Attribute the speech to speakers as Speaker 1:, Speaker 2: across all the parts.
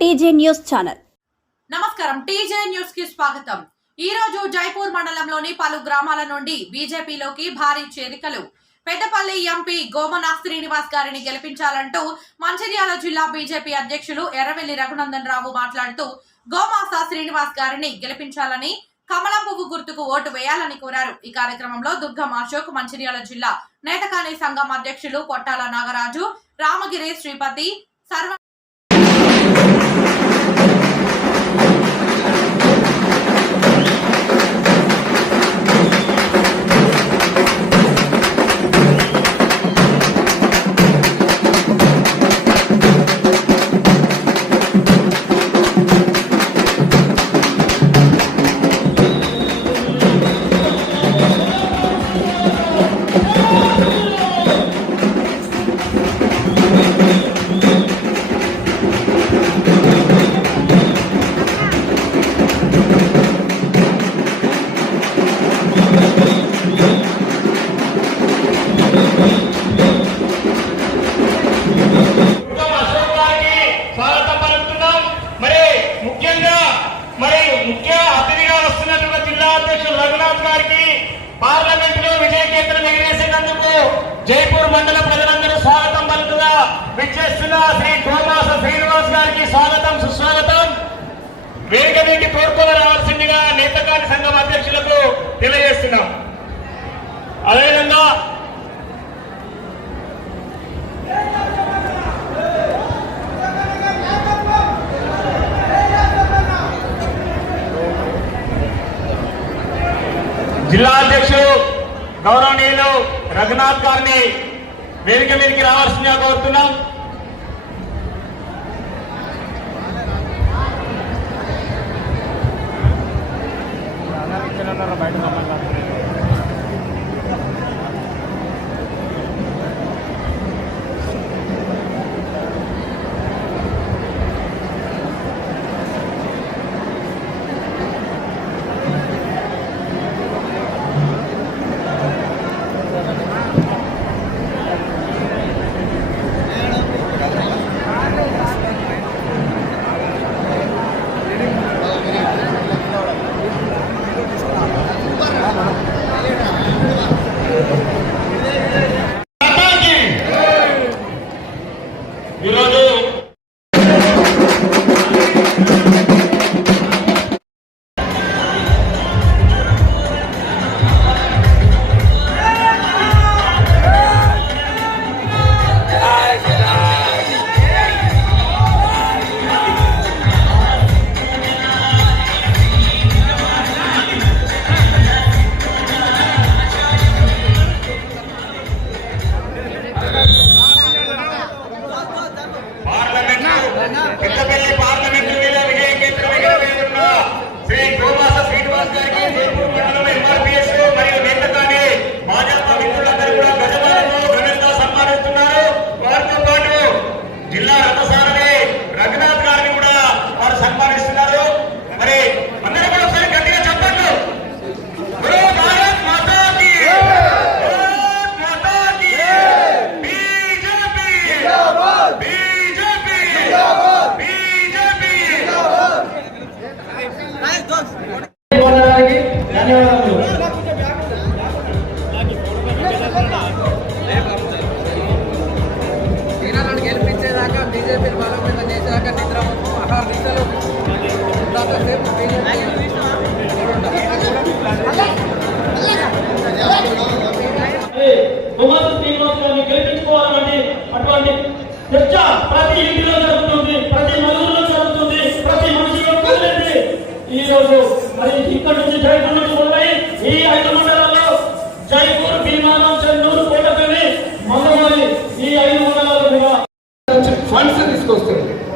Speaker 1: TJ news channel.
Speaker 2: నమస్కారం TJ న్యూస్కి స్వాగతం. ఈ రోజు జైపూర్ మండలంలోని పలు గ్రామాల నుండి బీజేపీలోకి భారీ చేరికలు. పెద్దపల్లి ఎంపీ గోమనా శ్రీనివాస్ గారిని గెలిపించాలంటూ మంచిర్యాల జిల్లా బీజేపీ అధ్యక్షులు ఎర్రవెల్లి రఘునందన్ రావు మాట్లాడుతూ గోమాస శ్రీనివాస్ గారిని గెలిపించాలని కమల పువ్వు గుర్తుకు ఓటు వేయాలని కోరారు. ఈ కార్యక్రమంలో దుర్గం అశోక్ మంచిర్యాల జిల్లా నేతకాని సంఘం అధ్యక్షులు కొట్టాల నాగరాజు రామగిరి శ్రీపతి సర్వ
Speaker 3: పార్లమెంట్లో విజయ కేంద్రం ఎగిరేసినందుకు జైపూర్ మండల ప్రజలందరూ స్వాగతం పలుకుగా విచ్చేస్తున్న శ్రీ గోమాస శ్రీనివాస్ గారికి స్వాగతం సుస్వాగతం. వేదిక మీదకి తోడ్కొని రావాల్సిందిగా నేతకాని సంఘం అధ్యక్షులకు తెలియజేస్తున్నాం. అదేవిధంగా జిల్లా అధ్యక్షులు గౌరవనీయులు రఘునాథ్ గారిని వేదిక మీదకి రావాల్సిందిగా కోరుతున్నాం.
Speaker 4: బయట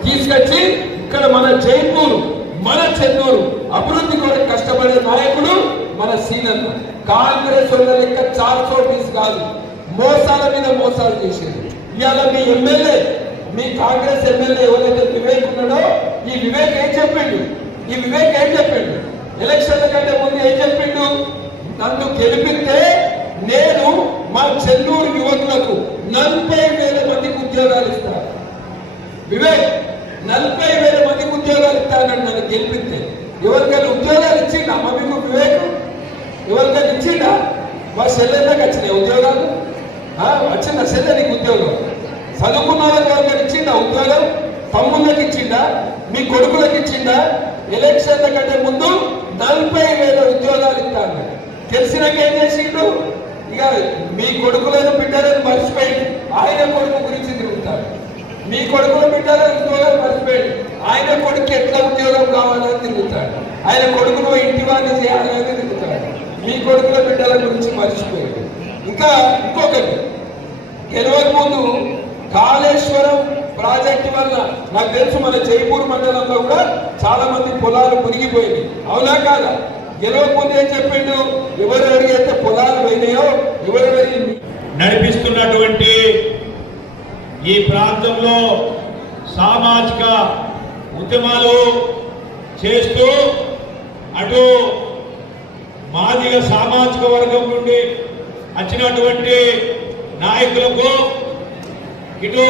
Speaker 4: తీసుకొచ్చి ఇక్కడ మన జైపూర్ మన చెన్నూరు అభివృద్ధి కొరకు కష్టపడే నాయకుడు మన సీనన్న. కాంగ్రెస్ వాళ్ళ లెక్క చార్ చోటీస్ కాదు మోసాల మీద మోసాలు చేసేది ఇవాళ మీ ఎమ్మెల్యే మీ కాంగ్రెస్ ఎమ్మెల్యే ఎవరైతే వివేక్ ఉన్నాడో ఈ వివేక్ ఏం చెప్పిండు? ఈ వివేక్ ఏం చెప్పిండు? ఎలక్షన్ల కంటే ముందు ఏం చెప్పిండు? నన్ను గెలిపితే నేను మా చెన్నూరు యువకులకు నలభై వేల మందికి ఉద్యోగాలు ఇస్తాను వివేక్ నలభై వేల మందికి ఉద్యోగాలు ఇస్తానని నన్ను గెలిపిస్తే ఎవరికైనా ఉద్యోగాలు ఇచ్చిండా? మా మీకు వివేకం? ఎవరికైనా ఇచ్చిండా? మా సెల్లెళ్ళకి వచ్చినాయి ఉద్యోగాలు? వచ్చిన వచ్చిందా సెల్లె నీకు ఉద్యోగం? చదువుకున్న వాళ్ళకి ఎవరికైనా ఇచ్చిండా ఉద్యోగం? తమ్ముళ్ళకి ఇచ్చిండా? మీ కొడుకులకు ఇచ్చిండా? ఎలక్షన్ల కంటే ముందు నలభై వేల ఉద్యోగాలు ఇస్తాను. తెలిసినాక ఏం చేసిండు? ఇక మీ కొడుకులను బిడ్డలను మర్చిపోయి ఆయన కొడుకు గురించి తిరుగుతాడు. మీ కొడుకులు బిడ్డలను ఆయన కొడుకు ఎట్లా ఉద్యోగం కావాలని తిరుగుతాడు. ఆయన కొడుకును ఇంటి వాడిని చేయాలని తిరుగుతాడు. మీ కొడుకుల బిడ్డల గురించి మర్చిపోయాడు. ఇంకా ఇంకొకటి గెలవక ముందు కాళేశ్వరం ప్రాజెక్టు వల్ల నాకు తెలుసు మన జైపూర్ మండలంలో కూడా చాలా మంది పొలాలు మునిగిపోయింది. అవునా కాదా? గెలవక ముందు ఏం చెప్పిండు? ఎవరు అడిగితే పొలాలు పోయినాయో ఎవరు
Speaker 3: నడిపిస్తున్నటువంటి ఈ ప్రాంతంలో సామాజిక ఉద్యమాలు చేస్తూ అటు మాదిగ సామాజిక వర్గం నుండి వచ్చినటువంటి నాయకులకు ఇటు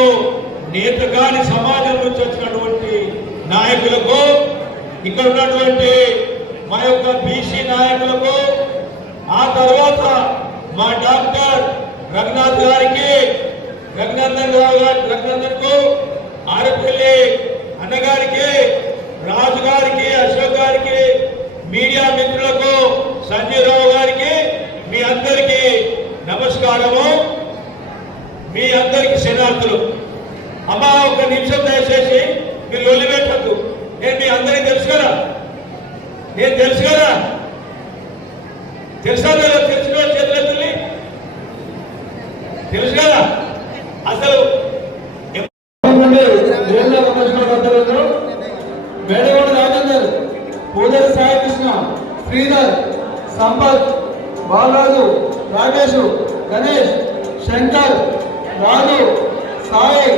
Speaker 3: నేతగాని సమాజం నుంచి వచ్చినటువంటి నాయకులకు ఇక్కడ ఉన్నటువంటి మా యొక్క బీసీ నాయకులకు ఆ తర్వాత మా డాక్టర్ రఘునాథ్ గారికి రఘునందన్ రావు గారి రఘునందన్కు ఆరపల్లి అన్నగారికి రాజు గారికి అశోక్ గారికి మీడియా మిత్రులకు సంజయ్ రావు గారికి మీ అందరికీ నమస్కారము. మీ అందరికి శనార్థులు అమ్మ ఒక నిమిషం దయచేసి మీరు లొల్లి నేను మీ అందరికీ తెలుసు కదా? నేను తెలుసు కదా? తెలుసా లేదా తెలుసు చేతులెత్తుల్ని? తెలుసు కదా? అసలు
Speaker 4: రాధాకృష్ణ కృష్ణ శ్రీధర్ సంపత్ బాలరాజు రాజేష్ గణేష్ శంకర్ రాజు సాయి.